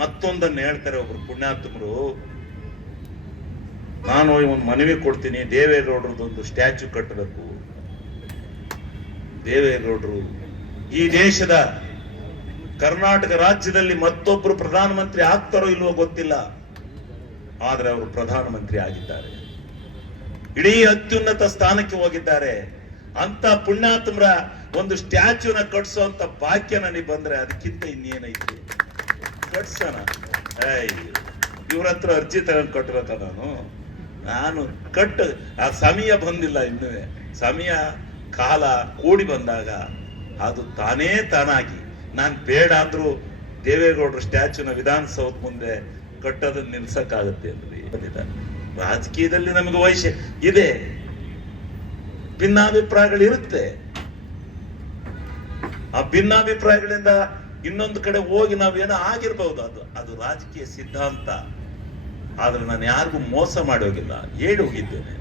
ಮತ್ತೊಂದನ್ನು ಹೇಳ್ತಾರೆ ಒಬ್ರು ಪುಣ್ಯಾತ್ಮರು. ನಾನು ಒಂದು ಮನವಿ ಕೊಡ್ತೀನಿ, ದೇವೇಗೌಡರದೊಂದು ಸ್ಟ್ಯಾಚ್ಯೂ ಕಟ್ಟಬೇಕು. ದೇವೇಗೌಡರು ಈ ದೇಶದ ಕರ್ನಾಟಕ ರಾಜ್ಯದಲ್ಲಿ ಮತ್ತೊಬ್ರು ಪ್ರಧಾನಮಂತ್ರಿ ಆಗ್ತಾರೋ ಇಲ್ವೋ ಗೊತ್ತಿಲ್ಲ, ಆದ್ರೆ ಅವರು ಪ್ರಧಾನಮಂತ್ರಿ ಆಗಿದ್ದಾರೆ, ಇಡೀ ಅತ್ಯುನ್ನತ ಸ್ಥಾನಕ್ಕೆ ಹೋಗಿದ್ದಾರೆ. ಅಂತ ಪುಣ್ಯಾತ್ಮರ ಒಂದು ಸ್ಟ್ಯಾಚ್ಯೂನ ಕಟ್ಸೋಂತ ಭಾಗ್ಯ ನನಗೆ ಬಂದ್ರೆ ಅದಕ್ಕಿಂತ ಇನ್ನೇನೈತಿ, ಕಟ್ಸೋಣ. ಇವ್ರ ಹತ್ರ ಅರ್ಜಿ ತಗೊಂಡು ಕಟ್ಟಬೇಕ ನಾನು ಆ ಸಮಯ ಬಂದಿಲ್ಲ, ಇನ್ನೂ ಸಮಯ ಕಾಲ ಕೂಡಿ ಬಂದಾಗ ಅದು ತಾನೇ ತಾನಾಗಿ, ನಾನು ಬೇಡ ಅಂದ್ರೂ ದೇವೇಗೌಡರ ಸ್ಟ್ಯಾಚ್ಯೂನ ವಿಧಾನಸೌಧ ಮುಂದೆ ಕಟ್ಟೋದನ್ನ ನಿಲ್ಸಕ್ಕಾಗತ್ತೆ ಅಂದ್ರೆ ರಾಜಕೀಯದಲ್ಲಿ ನಮಗೆ ವೈಶ್ಯ ಇದೆ, ಭಿನ್ನಾಭಿಪ್ರಾಯಗಳು ಇರುತ್ತೆ. ಆ ಭಿನ್ನಾಭಿಪ್ರಾಯಗಳಿಂದ ಇನ್ನೊಂದು ಕಡೆ ಹೋಗಿ ನಾವೇನೋ ಆಗಿರ್ಬಹುದು, ಅದು ರಾಜಕೀಯ ಸಿದ್ಧಾಂತ. ಆದ್ರೆ ನಾನು ಯಾರಿಗೂ ಮೋಸ ಮಾಡಿ ಹೋಗಿಲ್ಲ, ಹೇಳಿ ಹೋಗಿದ್ದೇನೆ.